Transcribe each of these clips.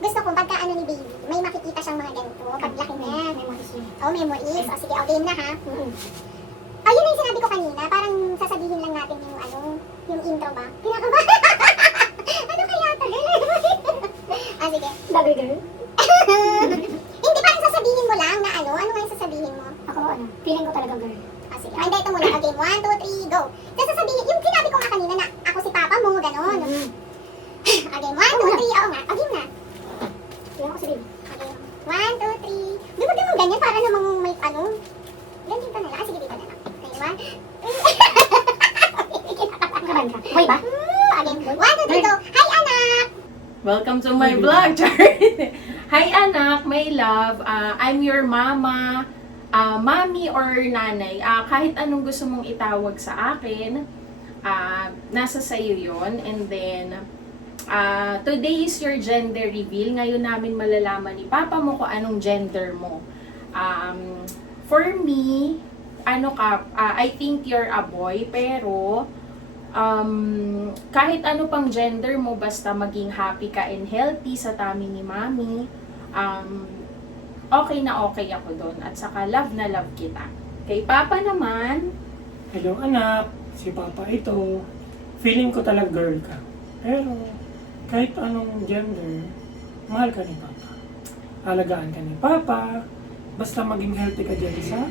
gusto ko pagka ano ni baby, may makikita siyang mga ganito, paglaki niya. Oh, memories. O sige, game na ha. Ayun na yung sinabi ko kanina, parang sasabihin lang natin yung ano, yung intro ba? Kinakabahan. Ano kaya ito? Sige. Bagay girl? Hindi, parang sasabihin mo lang na ano nga yung sasabihin mo? Ako ano, feeling ko talaga girl. Sige. Hindi, ito muna. Okay, 1, 2, 3, go. Tapos sasabihin, yung sinabi ko nga kanina na ako si papa mo, gano'n. Okay, 1, 2, 3, oo nga. Okay na. Feeling ko si baby. Okay, 1, 2, 3. Di ba ganun ganyan para namang may ano? Ganyan ka na lang. Sige, dito na lang. Okay, 1. Kabahan ka. Okay ba? Okay, 1, 2, 3, go. Hi, anak! Welcome to my vlog, Charlie. Hi anak, my love. I'm your mama, mommy or nanay. Kahit anong gusto mong itawag sa akin, nasa sayo yon. And then, today is your gender reveal. Ngayon namin malalaman ni papa mo kung anong gender mo. For me, I think you're a boy, pero kahit ano pang gender mo, basta maging happy ka and healthy sa tummy ni mami, okay na okay ako doon. At saka love na love kita. Kay papa naman, Hello anak, si papa ito. Feeling ko talaga girl ka. Pero kahit anong gender, mahal ka ni papa. Alagaan ka ni papa. Basta maging healthy ka dyan sa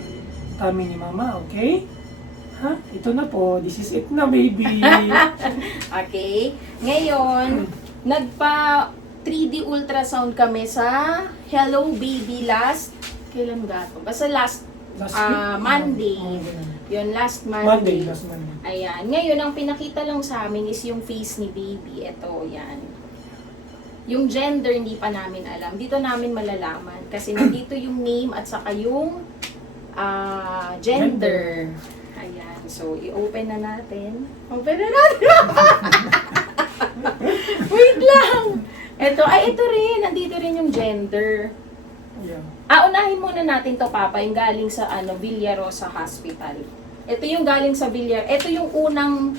tummy ni mama, okay? Ha? Ito na po. This is it na, baby. okay? Ngayon, nagpa 3D ultrasound kami sa Hello Baby kailan ba ito? Basta last Last week? Monday. Yun, last Monday. Last Monday. Ayan. Ngayon, ang pinakita lang sa amin is yung face ni baby. Ito, yan. Yung gender, hindi pa namin alam. Dito namin malalaman. Kasi nandito yung name at saka yung gender. Ayan. So, i-open na natin. Open na natin! Wait lang! Ito rin. Nandito rin yung gender. Yeah. Unahin muna natin to, Papa, yung galing sa Villarosa Hospital. Ito yung galing sa Ito yung unang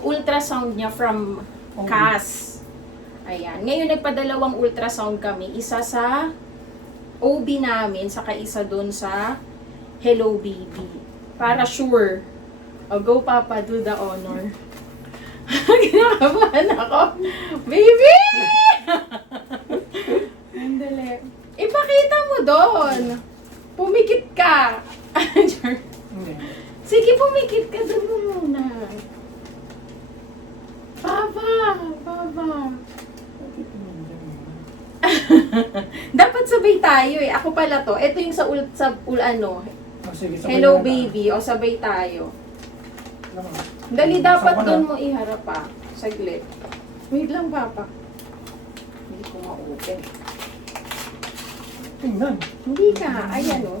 ultrasound niya from CAS. Ayan. Ngayon nagpadalawang ultrasound kami, isa sa OB namin, saka isa doon sa Hello Baby. Para sure. Go Papa, do the honor. Kinakabahan ako. Baby! Andali. Ipakita mo doon. Pumikit ka. Hindi. Sige, pumikit ka doon mo muna. Papa. Dapat sabay tayo eh. Ako pala to. Ito yung Sige, sabay Hello na Baby. O sabay tayo. tayo. Dali, dapat Saan ko doon na? mo iharap pa. Saglit. Wait lang, Papa. Hindi ko ma-open. Tingnan. Hindi ka. Ayan o.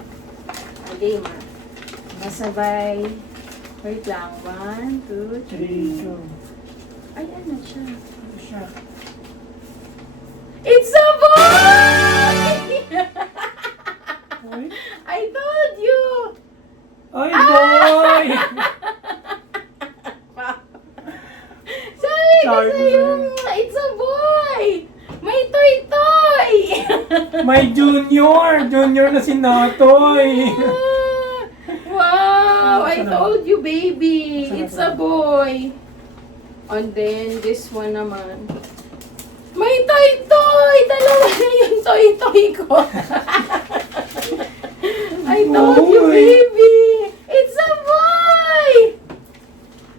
Game ah. Masabay. Wait lang. 1, 2, 3, 3. 2. Ayan na siya. Ano siya? It's a boy! Ay, I told you! ay boy! Sabi ko Sorry. sa'yo, it's a boy! May toy-toy! May junior! Junior na si Natoy! Wow! I told you, baby! It's a boy! And then, this one naman. May toy-toy! Dalawa na yung toy-toy ko! I told you, Boy. baby! It's a boy!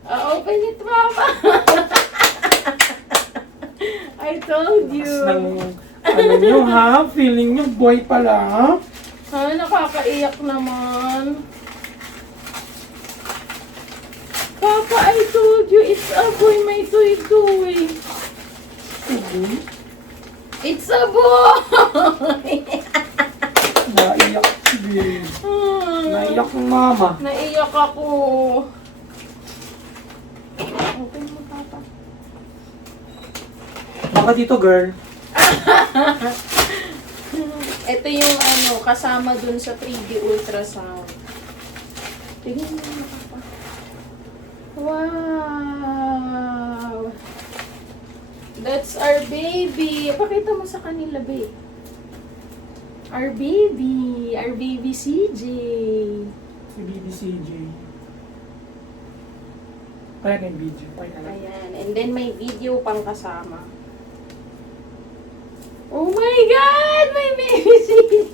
Open it, Mama! I told you! Ano nyo ha? Feeling nyo boy pala ha? Nakakaiyak naman. Papa, I told you, it's a boy, may toy-toy. It's a boy! Naiyak si babe. Naiyak ng mama. Naiyak ako. Open mo, Papa. Baka dito girl. Ito yung kasama dun sa 3D ultrasound. Tingnan mo na, Papa. Wow! That's our baby. Pakita mo sa kanila, babe. Our baby. Our baby CJ. Si BBCJ. Kaya na yung video. Ayan. And then may video pang kasama. Oh my God! My baby CJ!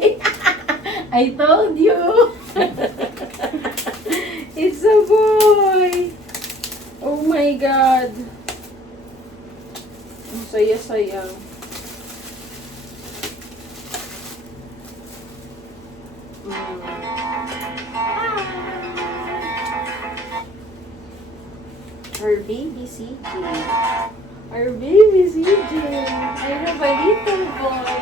I told you! It's a boy! Oh my God! Ang saya-saya. Our baby CJ. Our baby CJ. I have a little boy.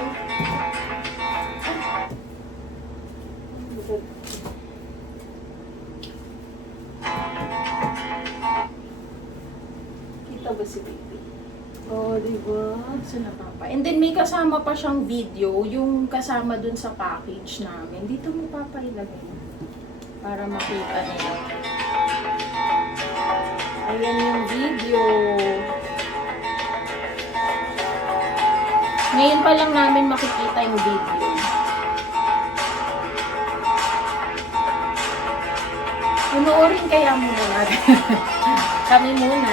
Kita ba si baby? Oh, diba? Sila papa. And then may kasama pa siyang video, yung kasama dun sa package namin. Dito mo papa ilagay. Para makita nila. Ayan yung video. Ngayon pa lang namin makikita yung video. Punoorin kaya muna natin. Kami muna.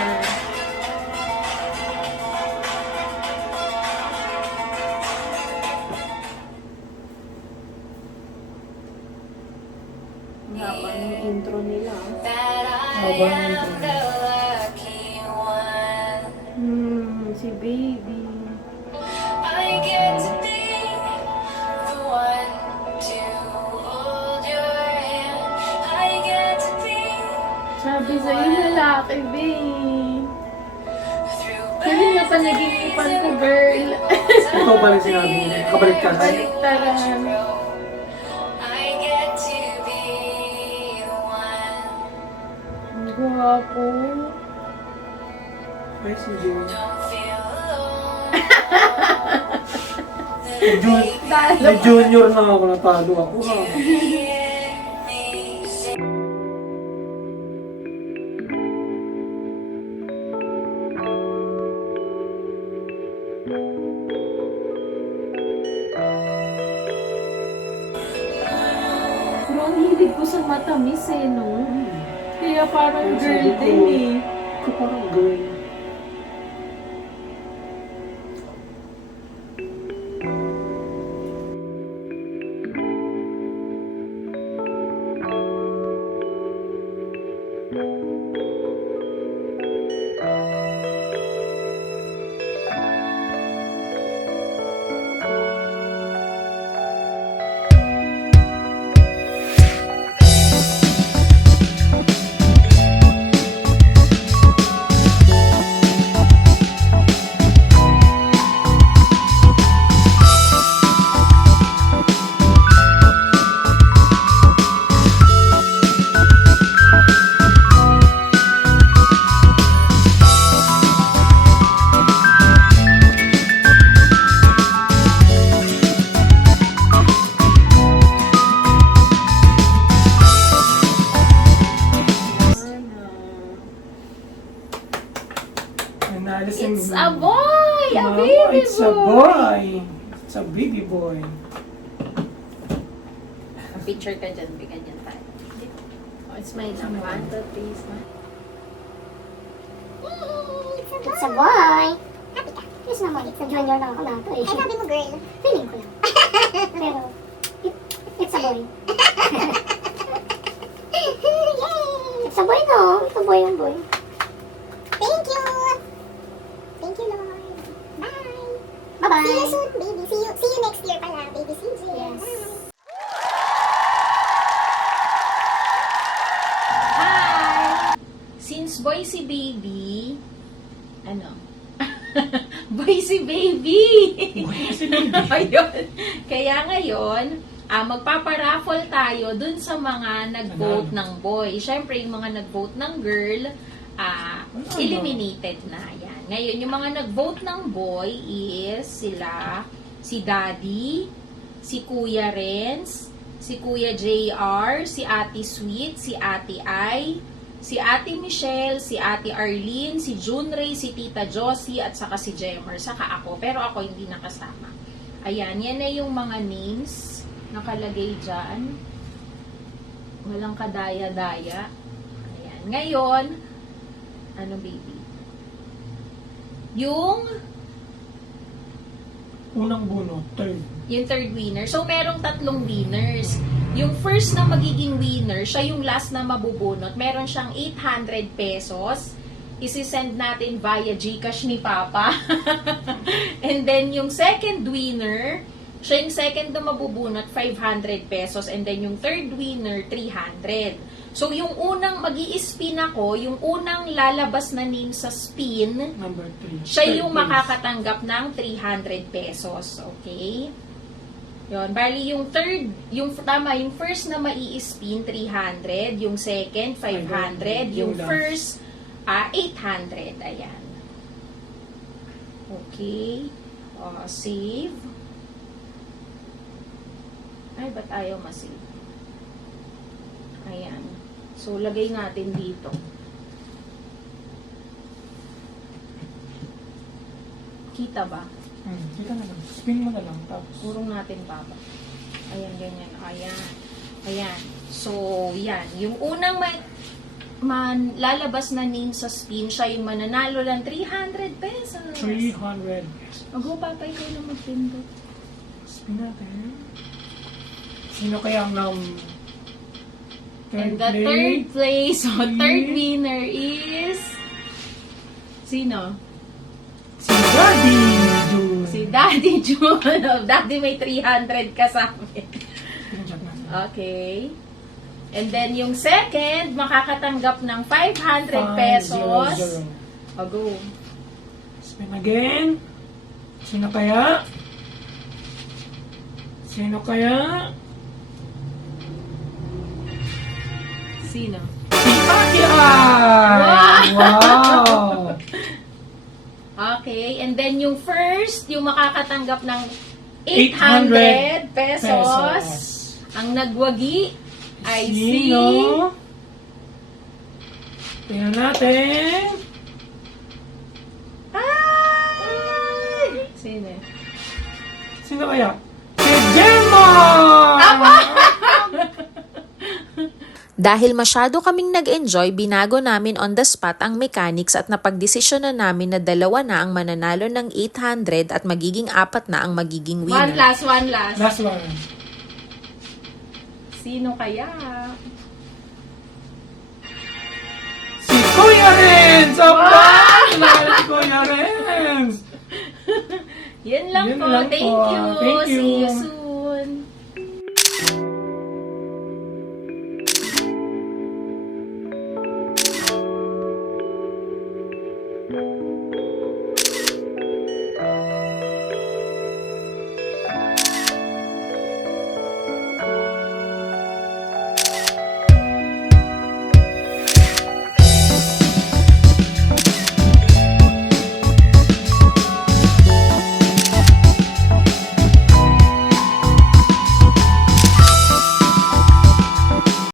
Ang haba ng intro nila. Haba ng intro. Si baby. I get to be the one to hold your hand. I get to be Sabi sa'yo lalaki, babe. through Kaya nga pa nag-iipan ko, girl. Ikaw ba yung sinabi niya? Kabalik ka. Baliktaran. I get to be the one. Ang gwapo. Ay, si Jay. Don't feel alone. May junior na ako, natalo ako ha. Pero ang hilig ko sa matamis eh, no? Kaya parang girl din eh. Ikaw parang girl. It's a boy! A Mama, baby it's a boy! boy. It's a baby boy. Picture ka dyan, bigyan dyan tayo. Oh, it's my lang. 1, 2, 3, smile. It's a boy. Happy ka. Yes naman, it's a junior lang ako na. Ay, sabi mo girl. Feeling ko lang. Pero, it's a boy. Yay! It's a boy no? It's a boy yung boy. Thank you! Thank you, Lord. Bye! Bye-bye. See you soon, baby. See you next year pala, baby CJ. Yes. Bye! Hi! Since boy si baby, ano? Boy si baby! Ayun. Kaya ngayon, magpaparaffle tayo dun sa mga nag-vote ng boy. Siyempre, yung mga nag-vote ng girl, eliminated na. Yan. Ngayon, yung mga nag-vote ng boy is sila, si Daddy, si Kuya Renz, si Kuya JR, si Ate Sweet, si Ate Ai, si Ate Michelle, si Ate Arlene, si Junray, si Tita Josie, at saka si Jemmer, saka ako. Pero ako hindi nakasama. Ayan, yan na yung mga names nakalagay dyan. Walang kadaya-daya. Ayan. Ngayon, ano baby? Yung Unang bunot, third. yung third winner. So, merong tatlong winners. Yung first na magiging winner, siya yung last na mabubunot. Meron siyang 800 pesos. Isi-send natin via GCash ni Papa. And then, yung second winner, siya yung second na mabubunot, 500 pesos. And then, yung third winner, 300. So, yung unang mag-i-spin ako, yung unang lalabas na name sa spin, Number 3. siya yung makakatanggap ng 300 pesos. Okay? Yun. Bali, yung third, yung first na mai-spin, 300. Yung second, 500. Yung first, 800. Ayan. Okay. Save. Ay, ba't ayaw ma-save? Ayan. So, lagay natin dito. Kita ba? Kita na lang. Spin mo na lang. Tapos, Urong natin, Papa. Ayan, ganyan. Ayan. Ayan. So, yan. Yung unang lalabas na name sa spin, siya yung mananalo ng 300 pesos. 300. Mag-go, Papa, ikaw na magpindot. Spin natin. Sino kaya ang And the third place, so third winner is... Sino? Si Daddy June. Si Daddy June. Daddy may 300 ka sa amin. Screenshot natin. Okay. And then yung second, makakatanggap ng 500 pesos. 500. O, go. Spin again. Sino kaya? Sino kaya? Sino? Si Ate Ai! Wow! Okay. And then yung first, yung makakatanggap ng 800 800 pesos. pesos. Ang nagwagi ay Sino? Tingnan natin. Ay! Sino? Sino kaya? Si Gemma! Dahil masyado kaming nag-enjoy, binago namin on the spot ang mechanics at napagdesisyon na namin na dalawa na ang mananalo ng 800 at magiging 4 na ang magiging winner. One last. Last one. Sino kaya? Si Kuya Renz! Aba! Wow! Si Kuya Renz! Yan lang Yan po. lang Thank po. you. Thank you. See you soon.